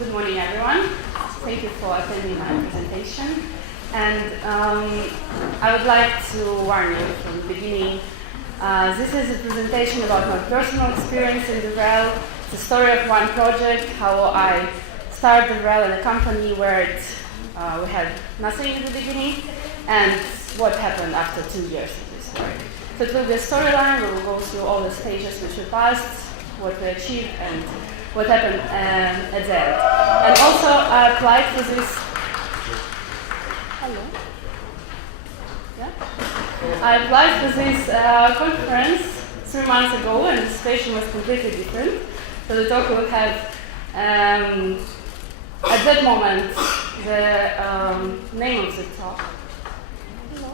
Good morning, everyone. Thank you for attending my presentation. And I would like to warn you from the beginning. This is a presentation about my personal experience in DevRel. It's the story of one project, how I started DevRel in a company where we had nothing in the beginning, and what happened after 2 years of this story. So it will be a storyline. We will go through all the stages which we passed, what we achieved, and what happened at the end. And also, I applied for this. Hello. Yeah. I applied for this conference 3 months ago, and the situation was completely different. So the talk will have, at that moment, the name of the talk. Hello.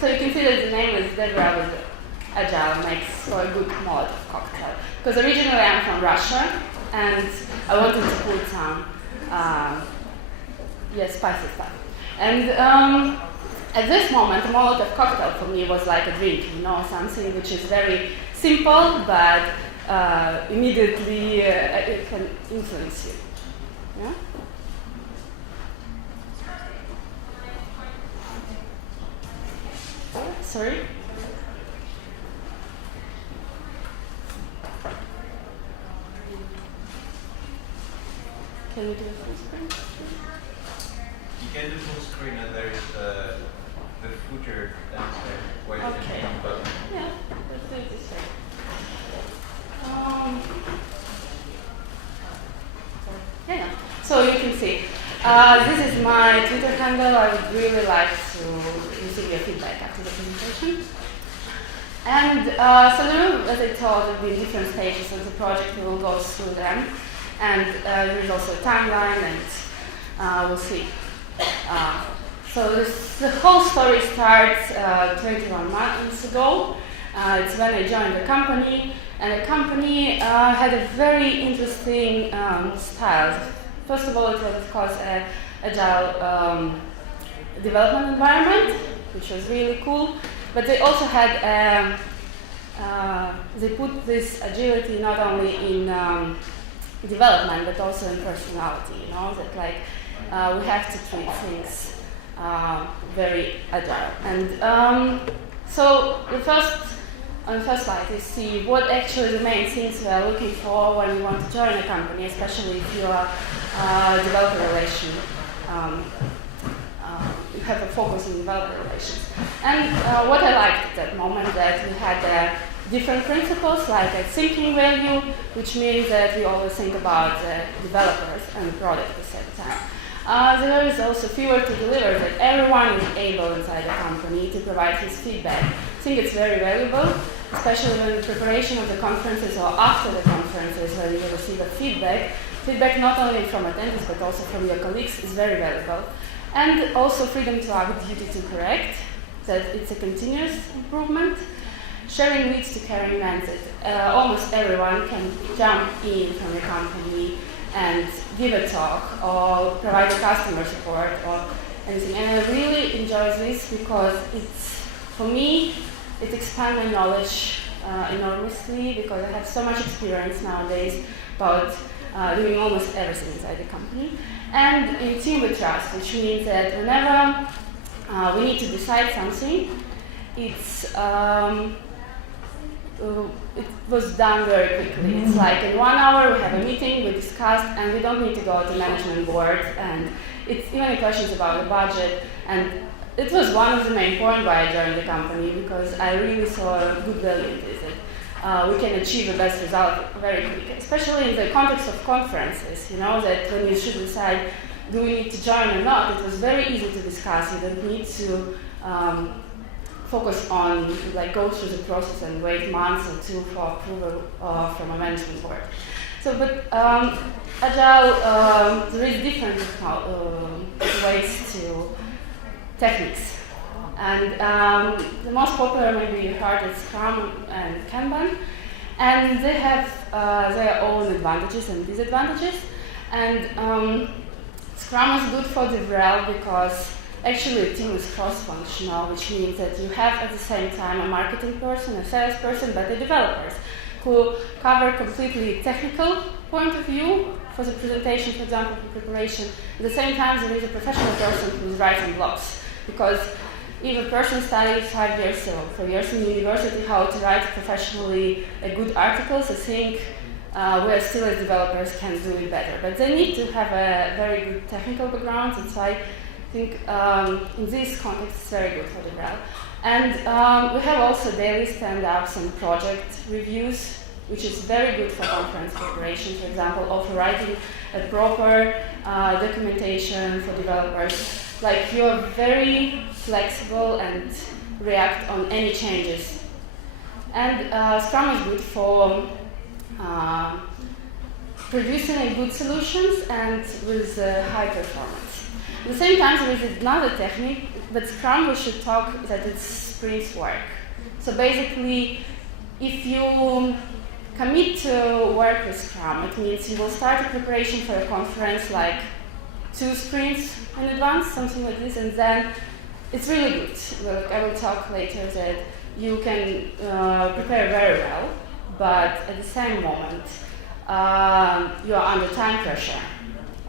So you can see that the name is DevRel. Agile makes for a good Molotov cocktail. Because originally I'm from Russia, and I wanted to put some spicy stuff. And at this moment, a Molotov cocktail for me was like a drink, something which is very simple, but immediately it can influence you. Yeah? Sorry? Can we do a full screen? You can do full screen, and there is the footer downstairs where you Okay. can button. Yeah, let's do it this way. Yeah. So you can see. This is my Twitter handle. I would really like to receive your feedback after the presentation. And so there will, as I told, there will be different stages of the project. We will go through them. And there is also a timeline, and we'll see. So the whole story starts 21 months ago. It's when I joined the company, and the company had a very interesting style. First of all, it was, of course, an agile development environment, which was really cool. But they also had, they put this agility not only in development, but also in personality, that we have to treat things very agile. And so on the first slide, you see what actually the main things we are looking for when you want to join a company, especially if you are a developer relation. You have a focus on developer relations. And what I liked at that moment, that we had different principles, like a thinking value, which means that we always think about the developers and the product at the same time. There is also fewer to deliver, that everyone is able inside the company to provide his feedback. I think it's very valuable, especially when the preparation of the conferences or after the conferences, when you receive a feedback. Feedback not only from attendees, but also from your colleagues is very valuable. And also freedom to act, duty to correct, that it's a continuous improvement. Sharing leads to caring mindset. Almost everyone can jump in from the company and give a talk or provide a customer support or anything. And I really enjoy this because for me, it expands my knowledge enormously, because I have so much experience nowadays about doing almost everything inside the company. And in team we trust, which means that whenever we need to decide something, it was done very quickly. It's like in 1 hour we have a meeting, we discussed, and we don't need to go to management board. And it's even questions about the budget. And it was one of the main points why I joined the company, because I really saw a good value in this. We can achieve the best result very quickly, especially in the context of conferences. That when you should decide, do we need to join or not, it was very easy to discuss. You don't need to focus on, go through the process and wait months or two for approval from a management board. So, but Agile, there is different ways to techniques. And the most popular, maybe you heard, is Scrum and Kanban. And they have their own advantages and disadvantages. And Scrum is good for DevRel because actually a team is cross-functional, which means that you have at the same time a marketing person, a salesperson, but the developers who cover completely technical point of view for the presentation, for example, for preparation. At the same time, there is a professional person who is writing blogs, because if a person studied 5 years or 4 years in university how to write professionally good articles, I think we still as developers can do it better. But they need to have a very good technical background, and so I think in this context it's very good for DevRel. And we have also daily stand-ups and project reviews, which is very good for conference preparation, for example, of writing a proper documentation for developers. Like, you're very flexible and react on any changes. And Scrum is good for producing good solutions and with high performance. At the same time, there is another technique, but Scrum, we should talk that it's sprints work. So basically, if you commit to work with Scrum, it means you will start a preparation for a conference like 2 sprints in advance, something like this, and then it's really good. Well, I will talk later that you can prepare very well, but at the same moment, you are under time pressure,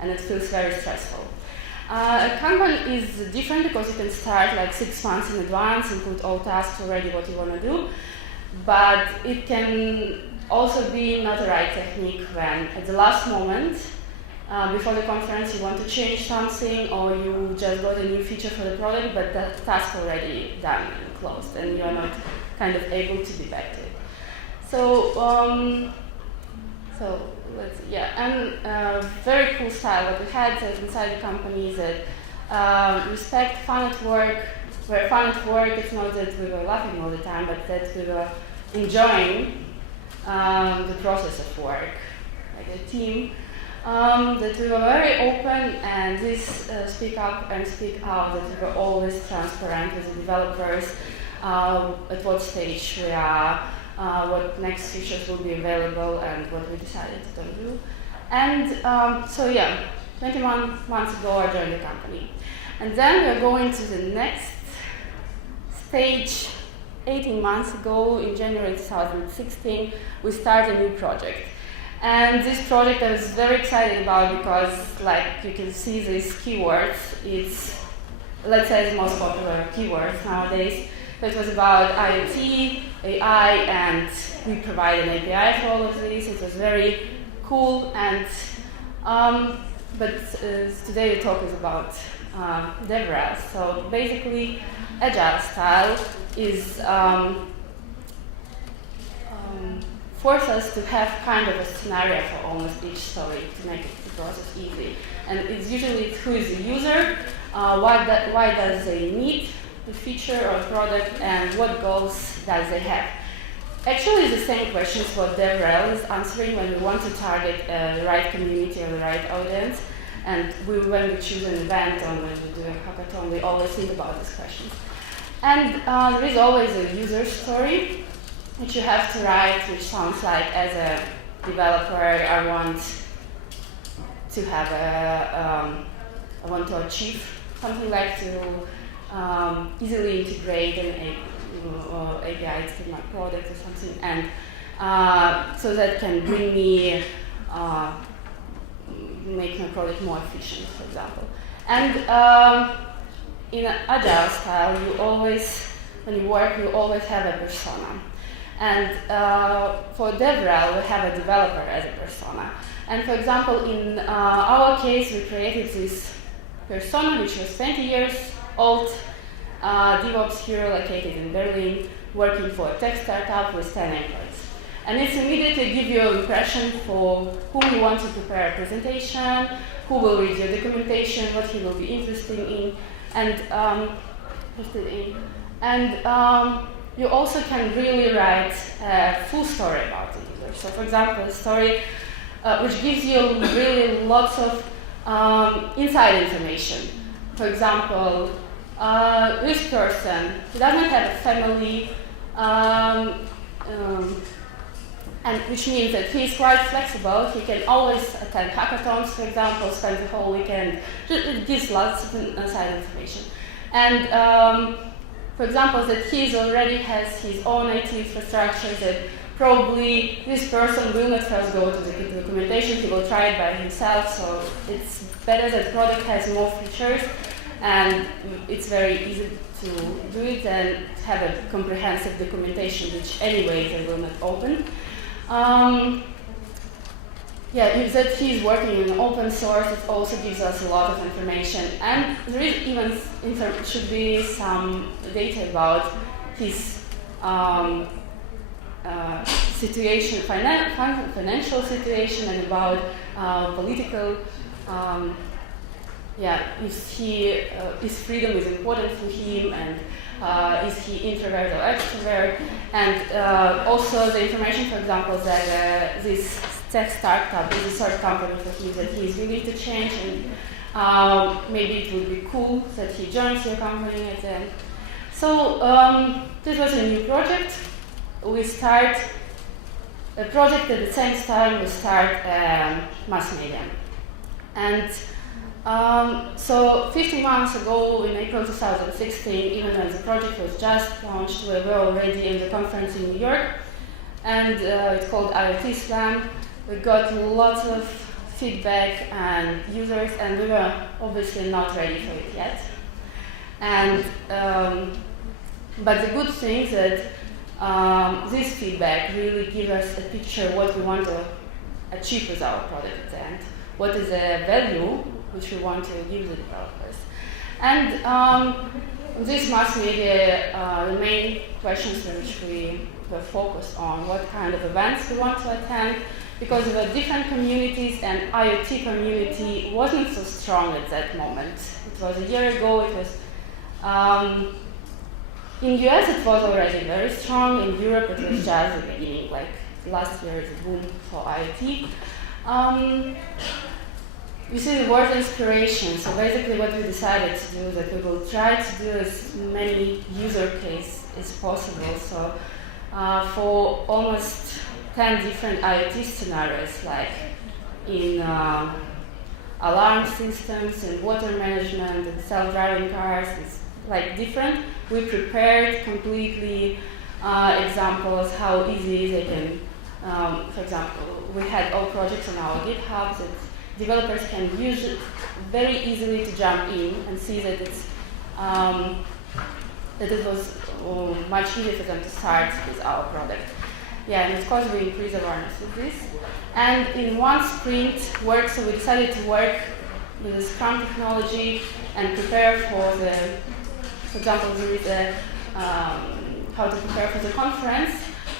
and it feels very stressful. Kanban is different because you can start like 6 months in advance and put all tasks already what you want to do, but it can also be not the right technique when at the last moment, before the conference, you want to change something, or you just got a new feature for the product, but the task already done and closed, and you are not kind of able to be back to it. So, let's see, yeah, and very cool style what we had inside the company is that respect fun at work. Where fun at work, it's not that we were laughing all the time, but that we were enjoying the process of work, like a team. That we were very open, and this speak up and speak out, that we were always transparent with the developers, at what stage we are, what next features will be available, and what we decided to don't do. And so yeah, 21 months ago I joined the company. And then we're going to the next stage. 18 months ago, in January 2016, we started a new project. And this project I was very excited about because, like, you can see these keywords. It's, let's say, the most popular keywords nowadays. So it was about IoT, AI, and we provide an API for all of these. It was very cool, and but today the talk is about DevRel. So basically, Agile style is force us to have kind of a scenario for almost each story to make the process easy. And it's usually who is the user, why does they need the feature or product, and what goals does they have. Actually, it's the same questions what DevRel is answering when we want to target the right community or the right audience. And when we choose an event or when we do a hackathon, we always think about these questions. And there is always a user story, which you have to write, which sounds like, as a developer, I want to have I want to achieve something like to easily integrate an API to my product or something, and so that can bring me, make my product more efficient, for example. And in an Agile style, you always, when you work, you always have a persona. And for DevRel, we have a developer as a persona. And for example, in our case, we created this persona, which was 20 years old, DevOps hero located in Berlin, working for a tech startup with 10 employees. And it's immediately give you an impression for whom you want to prepare a presentation, who will read your documentation, what he will be interested in, and you also can really write a full story about the user. So, for example, a story which gives you really lots of inside information. For example, this person, he doesn't have a family, and which means that he is quite flexible. He can always attend hackathons, for example, spend the whole weekend. It gives lots of inside information. And for example, that he already has his own IT infrastructure, that probably this person will not first go to the documentation, he will try it by himself, so it's better that the product has more features and it's very easy to do it and have a comprehensive documentation, which anyway they will not open. Yeah, that he's working in open source, it also gives us a lot of information, and there is even should be some data about his situation, financial situation, and about political. If his freedom is important for him, and is he introvert or extrovert, and also the information, for example, that this tech startup is a sort of company for him that he is willing to change, and maybe it would be cool that he joins your company at the end. So this was a new project. We start a project at the same time we start mass media. And so 15 months ago, in April 2016, even when the project was just launched, we were already in the conference in New York, and it's called IoT Slam. We got lots of feedback and users, and we were obviously not ready for it yet. And but the good thing is that this feedback really gives us a picture of what we want to achieve with our product at the end. What is the value which we want to give the developers. And this mass media, the main questions which we were focused on, what kind of events we want to attend, because there were different communities and IoT community wasn't so strong at that moment. It was a year ago, it was, in US it was already very strong, in Europe it was just the beginning, like last year is a boom for IoT. You see the word inspiration, so basically what we decided to do is that we will try to do as many user cases as possible. So for almost 10 different IoT scenarios, like in alarm systems, in water management, in self-driving cars, it's like different. We prepared completely examples how easy they can, for example, we had all projects on our GitHub that developers can use it very easily to jump in and see that it's that it was much easier for them to start with our product. Yeah, and of course we increase awareness with this. And in one sprint work, so we decided to work with the Scrum technology and prepare for the, for example, there is a how to prepare for the conference.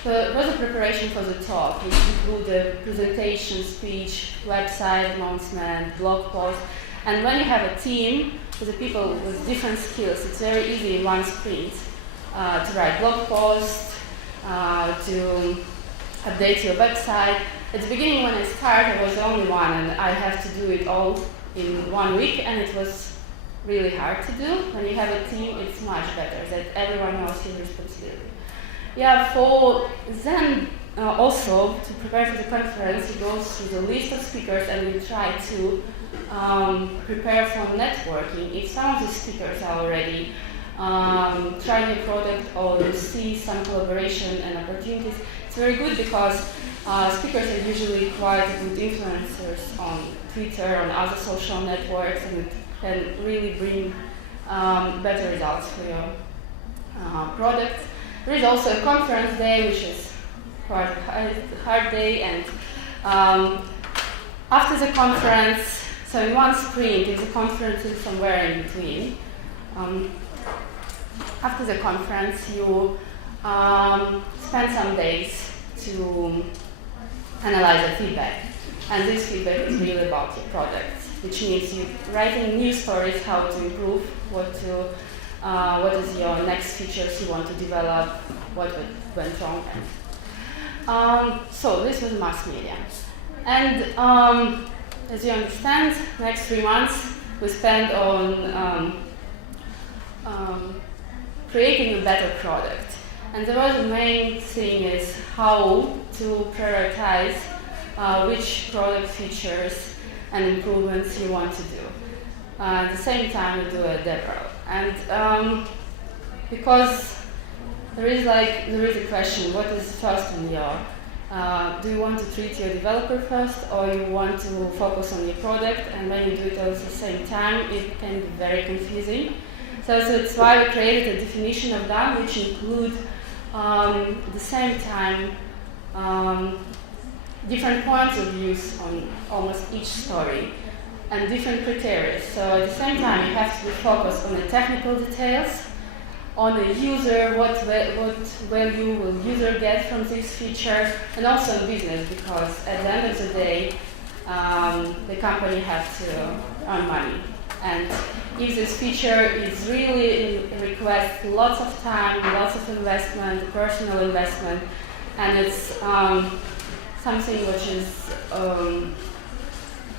There was a preparation for the talk, which include the presentation, speech, website, announcement, blog post. And when you have a team with the people with different skills, it's very easy in one sprint to write blog posts, to update your website. At the beginning when I started, I was the only one, and I have to do it all in 1 week, and it was really hard to do. When you have a team, it's much better that everyone knows his responsibility. Yeah, for then also to prepare for the conference, we go through the list of speakers and we try to prepare for networking. If some of the speakers are already trying the product or you see some collaboration and opportunities, it's very good because speakers are usually quite good influencers on Twitter, on other social networks, and it can really bring better results for your product. There is also a conference day, which is quite a hard day, and after the conference, so in one sprint, if the conference is somewhere in between, after the conference, you spend some days to analyze the feedback. And this feedback is really about your product, which means you writing new stories, how to improve, what is your next features you want to develop, what went wrong. So this was mass media. And as you understand, next 3 months we spent on creating a better product. And the main thing is how to prioritize which product features and improvements you want to do. At the same time, we do a DevRel. And because there is a question: what is first in your? Do you want to treat your developer first, or you want to focus on your product? And when you do it all at the same time, it can be very confusing. So it's why we created a definition of that, which include at the same time different points of views on almost each story and different criteria. So at the same time, you have to be focused on the technical details, on the user, what value will user get from this feature, and also in business, because at the end of the day, the company has to earn money. And if this feature is really requests lots of time, lots of investment, personal investment, and it's something which is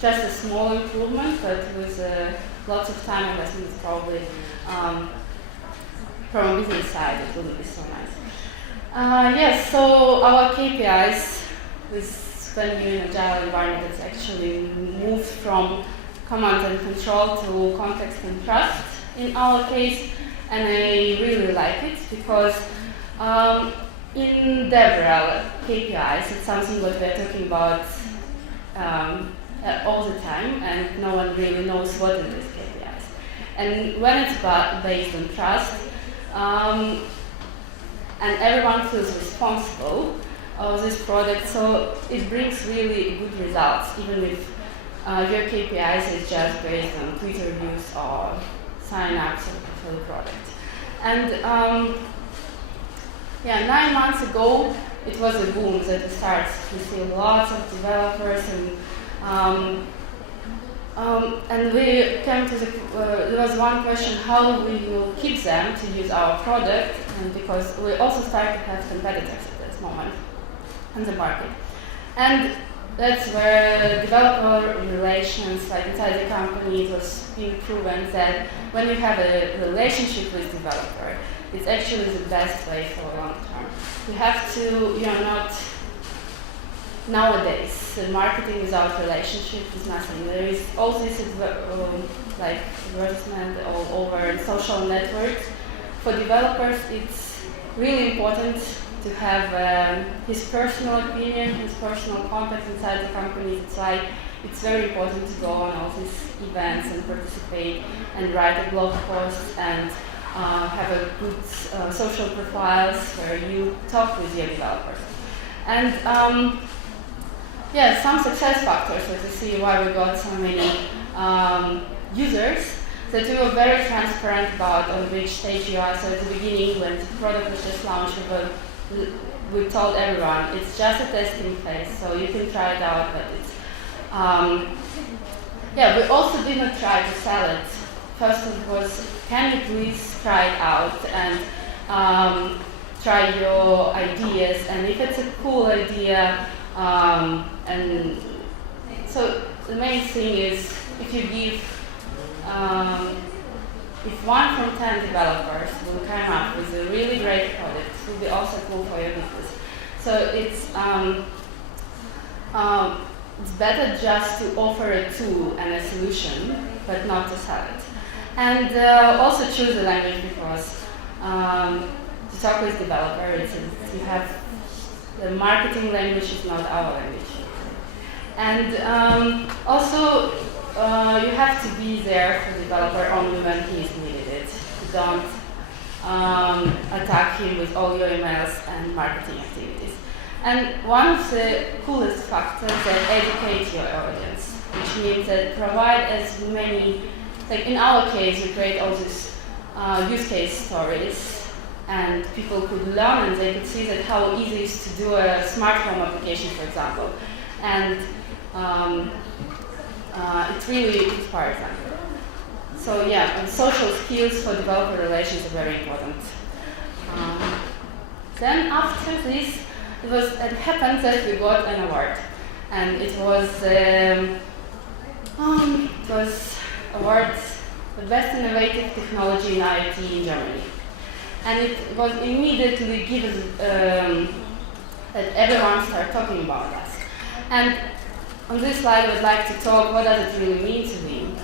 just a small improvement, but with lots of time investment, it's probably from a business side, it wouldn't be so nice. Yes, so our KPIs when you're in Agile environment, it's actually moved from command and control to context and trust in our case, and I really like it because in DevRel KPIs, it's something what we're talking about all the time, and no one really knows what it is KPIs. And when it's based on trust, and everyone feels responsible of this product, so it brings really good results, even if your KPIs is just based on Twitter views or sign-ups for the product. And 9 months ago, it was a boom that we started to see lots of developers, and we came to there was one question: how we will keep them to use our product, and because we also started to have competitors at this moment in the market. And that's where developer relations, like inside the company, it was being proven that when you have a relationship with developer, it's actually the best way for a long term. You have to, you're not, nowadays, the marketing without relationship is nothing. There is all this like advertisement all over social networks. For developers, it's really important to have his personal opinion, his personal contact inside the company. It's like it's very important to go on all these events and participate and write a blog post and have a good social profiles where you talk with your developers. And some success factors, so to see why we got so many users, that we were very transparent about on which stage you are. So at the beginning, when the product was just launched, we told everyone it's just a testing phase, so you can try it out, but it's we also did not try to sell it. First it was, can you please try it out and try your ideas, and if it's a cool idea, and so the main thing is if you give if 1 from 10 developers will come up with a really great product, it will be also cool for your business. So it's better just to offer a tool and a solution, but not to sell it. And also choose the language, because to talk with developers, you have the marketing language is not our language. And also you have to be there for the developer only when he is needed. Don't attack him with all your emails and marketing activities. And one of the coolest factors is educate your audience, which means that provide as many, like in our case, we create all these use case stories, and people could learn and they could see that how easy it is to do a smart home application, for example. And it really inspires them. So and social skills for developer relations are very important. Then after this, it happened that we got an award, and it was award for best innovative technology in IT in Germany, and it was immediately given that everyone started talking about us. And on this slide, I would like to talk what does it really mean to win,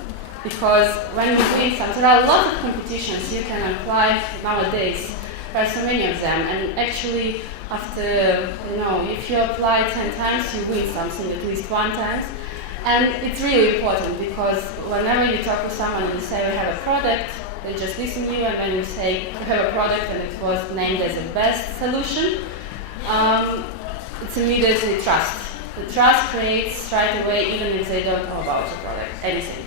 because when you win something, there are a lot of competitions you can apply nowadays there are so many of them, and actually after, if you apply 10 times, you win something at least one time. And it's really important because whenever you talk with someone and you say we have a product, they just listen to you, and when you say we have a product and it was named as the best solution, it's immediately trust. The trust creates right away, even if they don't know about your product, anything.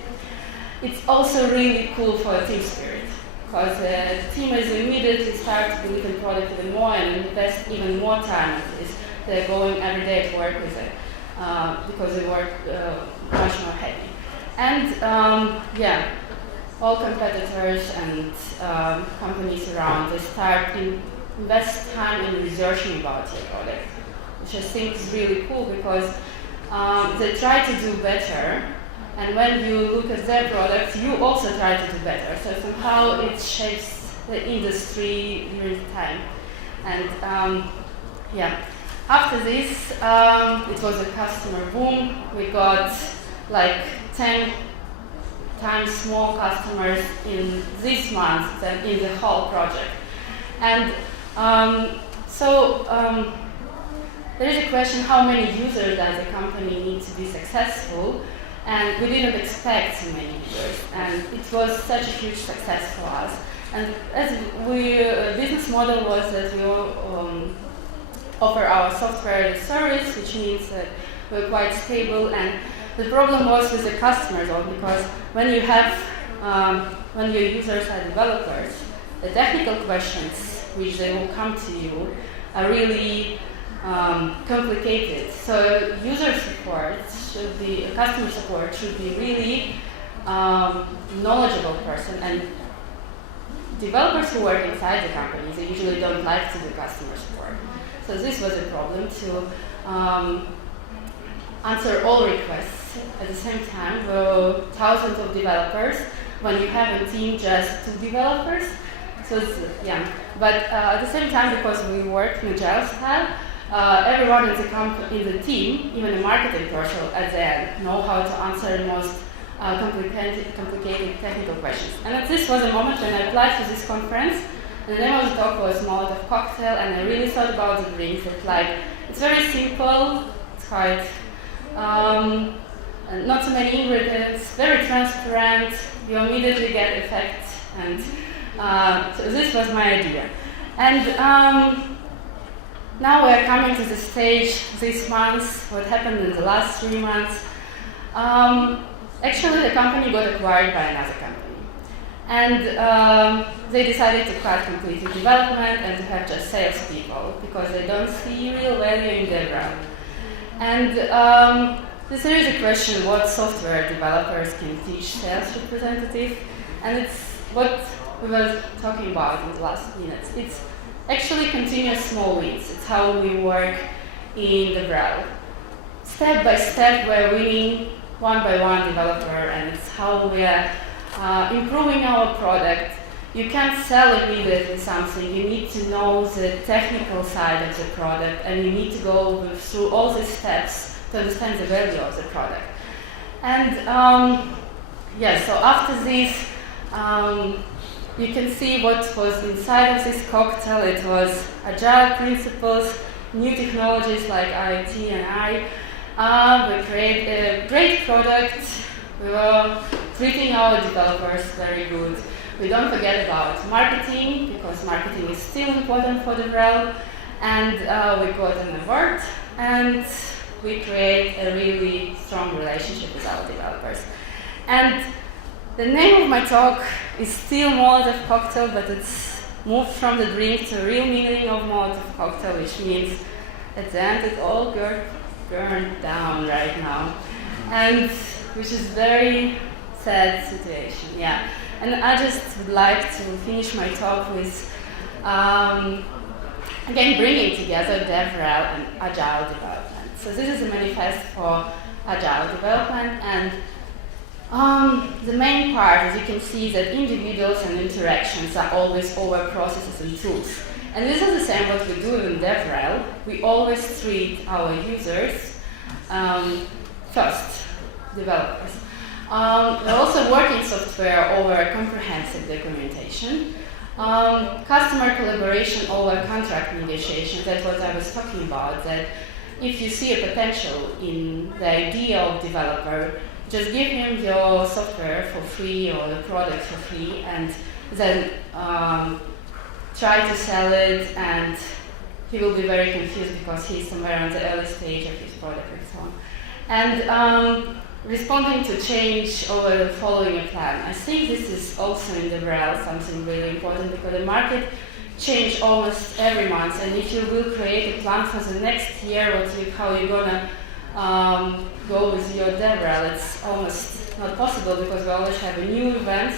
It's also really cool for a team spirit, because the team is immediately start to believe in the product even more and invest even more time in this. They're going every day to work with it because they work much more happy. And all competitors and companies around, they start to invest time in researching about your product, which I think is really cool because they try to do better. And when you look at their products, you also try to do better. So somehow it shapes the industry during time. And after this, it was a customer boom. We got like 10 times more customers in this month than in the whole project. And there is a question, how many users does a company need to be successful? And we didn't expect so many users, and it was such a huge success for us. And as business model was that we offer our software as a service, which means that we're quite stable. And the problem was with the customers, because when you have when your users are developers, the technical questions which they will come to you are really complicated. So customer support should be really knowledgeable person, and developers who work inside the companies, they usually don't like to do customer support. So this was a problem to answer all requests at the same time. There were thousands of developers when you have a team just 2 developers. So it's, but at the same time, because we work in Agile style, everyone in the team, even the marketing person at the end, know how to answer the most complicated technical questions. And this was a moment when I applied for this conference. And the name of the talk was Molotov cocktail, and I really thought about the drinks. It's very simple, it's quite not so many ingredients, very transparent, you immediately get effect, and so this was my idea. And now we're coming to the stage this month, what happened in the last 3 months. Actually, the company got acquired by another company. And they decided to cut completely development and to have just salespeople because they don't see real value in DevRel. And there is a question what software developers can teach sales representatives. And it's what we were talking about in the last minutes. It's actually continuous small wins. It's how we work in DevRel. Step by step, we're winning one by one developer, and it's how we are improving our product. You can't sell immediately something. You need to know the technical side of the product, and you need to go through all the steps to understand the value of the product. And so after this, you can see what was inside of this cocktail. It was agile principles, new technologies like IoT and AI. We create a great product. We were treating our developers very good. We don't forget about marketing, because marketing is still important for DevRel. And we got an award, and we create a really strong relationship with our developers. And the name of my talk is still Molotov cocktail, but it's moved from the drink to the real meaning of Molotov cocktail, which means at the end it all burned down right now, and which is very sad situation. And I just would like to finish my talk with again bringing together DevRel and Agile development. So this is a manifest for Agile development, and the main part, as you can see, that individuals and interactions are always over processes and tools. And this is the same what we do in DevRel. We always treat our users first, developers. We're also working software over comprehensive documentation. Customer collaboration over contract negotiation, that's what I was talking about, that if you see a potential in the idea of developer, just give him your software for free or the product for free, and then try to sell it, and he will be very confused because he's somewhere on the early stage of his product and so on. And responding to change over following a plan. I think this is also in DevRel something really important, because the market change almost every month, and if you will create a plan for the next year, how you're gonna go with your DevRel, it's almost not possible, because we always have a new event,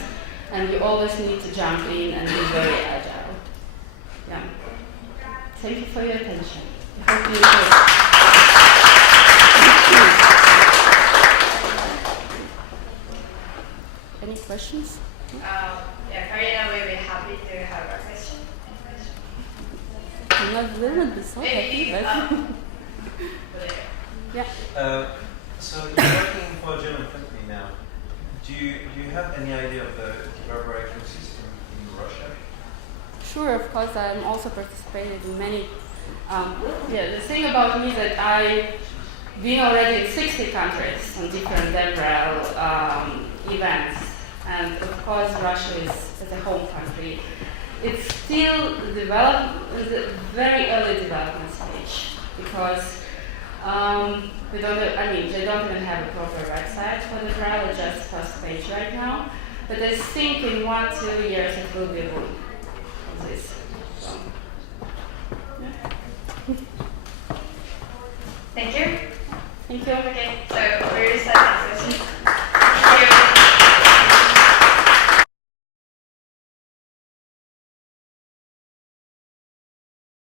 and you always need to jump in and be very agile. Yeah. Thank you for your attention. I hope you enjoyed. Any questions? Yeah, Karina will be happy to have a question. I will not be so happy, but yeah. So you're working for a German company now. Do you have any idea of the developer ecosystem in Russia? Sure, of course. I'm also participated in many. The thing about me is that I've been already in 60 countries on different DevRel events. And of course, Russia is a home country. It's still the very early development stage, because they don't even have a proper website for the DevRel. It's just first page right now. But I think in 1-2 years it will be a boom of this. So, yeah. Thank you. Thank you. Okay, so we're